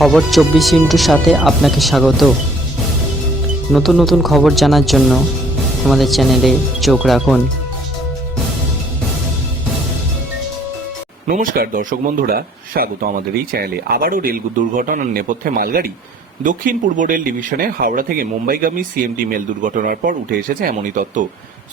খবর 24 সাথে আপনাকে স্বাগত। নতুন নতুন খবর জানার জন্য আমাদের চ্যানেলে চোখ রাখুন। নমস্কার দর্শক বন্ধুরা, স্বাগত আমাদের এই চ্যানেলে। আবারও রেল দুর্ঘটনার নেপথ্যে মালগাড়ি। দক্ষিণ পূর্ব রেল ডিভিশনে হাওড়া থেকে মুম্বাইগামী সিএমটি মেল দুর্ঘটনার পর উঠে এসেছে এমনই তথ্য।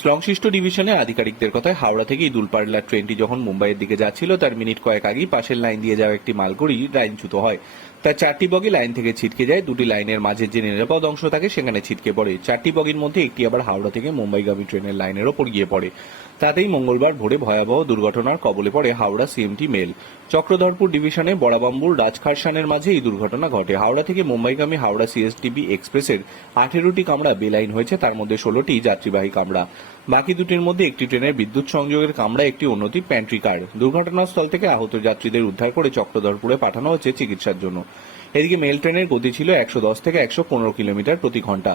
সংশ্লিষ্ট ডিভিশনে আধিকারিকদের কথায় হাওড়া থেকে দূরপাল্লার ট্রেনটি যখন মুম্বাইয়ের দিকে যাচ্ছিল তার মিনিট কয়েক আগেই পাশের লাইন দিয়ে যাওয়া একটি মালগাড়ি লাইনচ্যুত হয়। তার 4টি বগি লাইন থেকে ছিটকে যায়, 2টি লাইনের মাঝের যে নিরাপদ অংশ থাকে সেখানে ছিটকে পড়ে। 4টি বগির মধ্যে একটি আবার হাওড়া থেকে মুম্বাইগামী ট্রেনের লাইনের ওপর গিয়ে পড়ে। তাতেই মঙ্গলবার ভোরে ভয়াবহ দুর্ঘটনার কবলে পড়ে হাওড়া সিএমটি মেল। চক্রধরপুর ডিভিশনে বড়াবাম্বুর রাজখারসানের মাঝে এই দুর্ঘটনা ঘটে। হাওড়া থেকে মুম্বাইগামী হাওড়া সিএসটিবি এক্সপ্রেসের 18টি কামরা বেলাইন হয়েছে, তার মধ্যে 16টি যাত্রীবাহী কামরা। বাকি দুটির মধ্যে একটি ট্রেনের বিদ্যুৎ সংযোগের কামরা, একটি অন্যটি প্যান্ট্রি কার। দুর্ঘটনাস্থল থেকে আহত যাত্রীদের উদ্ধার করে চক্রধরপুরে পাঠানো হচ্ছে চিকিৎসার জন্য। এদিকে মেল ট্রেনের গতি ছিল 110 থেকে 115 কিলোমিটার প্রতি ঘন্টা।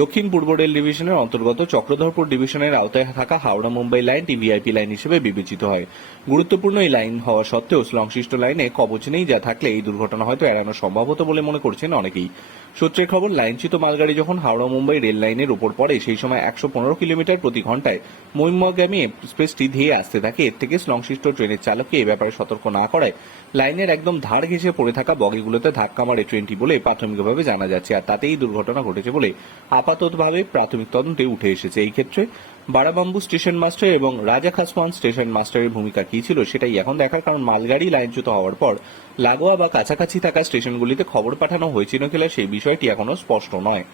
দক্ষিণ পূর্ব রেল ডিভিশনের অন্তর্গত চক্রধরপুর ডিভিশনের আওতায় থাকা হাওড়া মুম্বাই লাইনটি ভিআইপি লাইন হিসেবে বিবেচিত হয়। গুরুত্বপূর্ণ এই লাইন হওয়া সত্ত্বেও সংশ্লিষ্ট লাইনে কবচ নেই, যা থাকলে এই দুর্ঘটনা হয়তো এড়ানো সম্ভব হতো বলে মনে করছেন অনেকেই। সূত্রের খবর, লাইনচ্যুত মালগাড়ি যখন হাওড়া মুম্বাই রেল লাইনের উপর পড়ে সেই সময় 115 কিলোমিটার প্রতি ঘন্টায় মুম্বাইগামী এক্সপ্রেসটি ধেয়ে আসতে থাকে। এর থেকে সংশ্লিষ্ট ট্রেনের চালককে এ ব্যাপারে সতর্ক না করায় লাইনের একদম ধার ঘেঁষে পড়ে থাকা বগিগুলোতে ধাক্কা মারে ট্রেনটি বলে প্রাথমিকভাবে জানা যাচ্ছে। আর তাতেই দুর্ঘটনা ঘটেছে বলে আপাততভাবে প্রাথমিক তদন্তে উঠে এসেছে। এই ক্ষেত্রে বারাবাম্বু স্টেশন মাস্টার এবং রাজা খাসওয়ান স্টেশন মাস্টারের ভূমিকা কি ছিল সেটাই এখন দেখার, কারণ মালগাড়ি লাইনচ্যুত হওয়ার পর লাগোয়া বা কাছাকাছি থাকা স্টেশনগুলিতে খবর পাঠানো হয়েছিল কিনা সেই বিষয়টি এখনো স্পষ্ট নয়।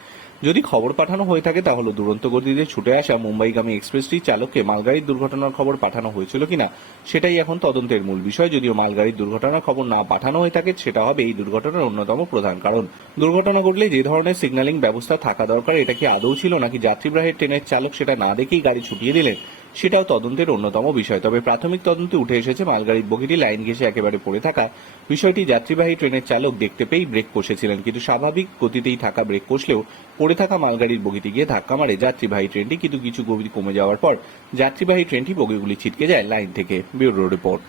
যদি খবর পাঠানো হয়ে থাকে তাহলে দুরন্ত গতিতে ছুটে আসা মুম্বাইগামী এক্সপ্রেসটির চালককে মালগাড়ির দুর্ঘটনার খবর পাঠানো হয়েছিল কিনা সেটাই এখন তদন্তের মূল বিষয়। যদিও মালগাড়ির দুর্ঘটনার খবর না পাঠানো হয়ে থাকে সেটা হবে এই দুর্ঘটনার অন্যতম প্রধান কারণ। দুর্ঘটনা ঘটলে যে ধরনের সিগন্যালিং ব্যবস্থা থাকা দরকার এটা কি আদৌ ছিল, নাকি যাত্রীবাহী ট্রেনের চালক সেটা না দেখেই গাড়ি ছুটিয়ে দিলেন, সেটাও তদন্তের অন্যতম বিষয়। তবে প্রাথমিক তদন্তে উঠে এসেছে মালগাড়ির বগিটি লাইন ঘেঁষে একেবারে পড়ে থাকা বিষয়টি যাত্রীবাহী ট্রেনের চালক দেখতে পেয়েই ব্রেক কষেছিলেন, কিন্তু স্বাভাবিক গতিতেই থাকা ব্রেক কষলেও পড়ে থাকা মালগাড়ির বগিতে গিয়ে ধাক্কা মারে যাত্রীবাহী ট্রেনটি, কিন্তু কিছু গতি কমে যাওয়ার পর যাত্রীবাহী ট্রেনটি বগিগুলি ছিটকে যায় লাইন থেকে। Bureau report.